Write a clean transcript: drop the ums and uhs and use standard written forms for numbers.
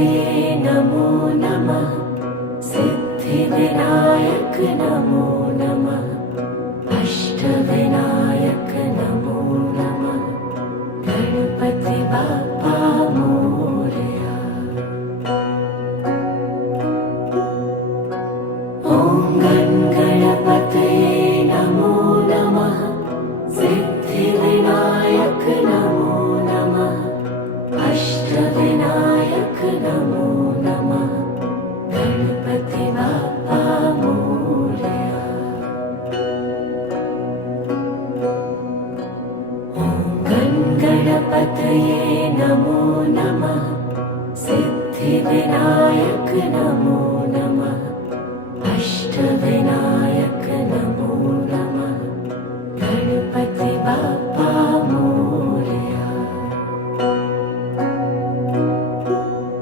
गणपतये नमो नमः। सिद्धिविनायक नमो नमः। अष्टविनायक नमो नमः। गणपति बाप्पा मोरया। ॐ गणपतये नमो नमः। सिद्धिविनायक नमो नमः। अष्टविनायक नमो नमः। गणपति बाप्पा मोरया। ॐ गणपतये नमो नमः। सिद्धिविनायक नमो नमः। अष्टविनायक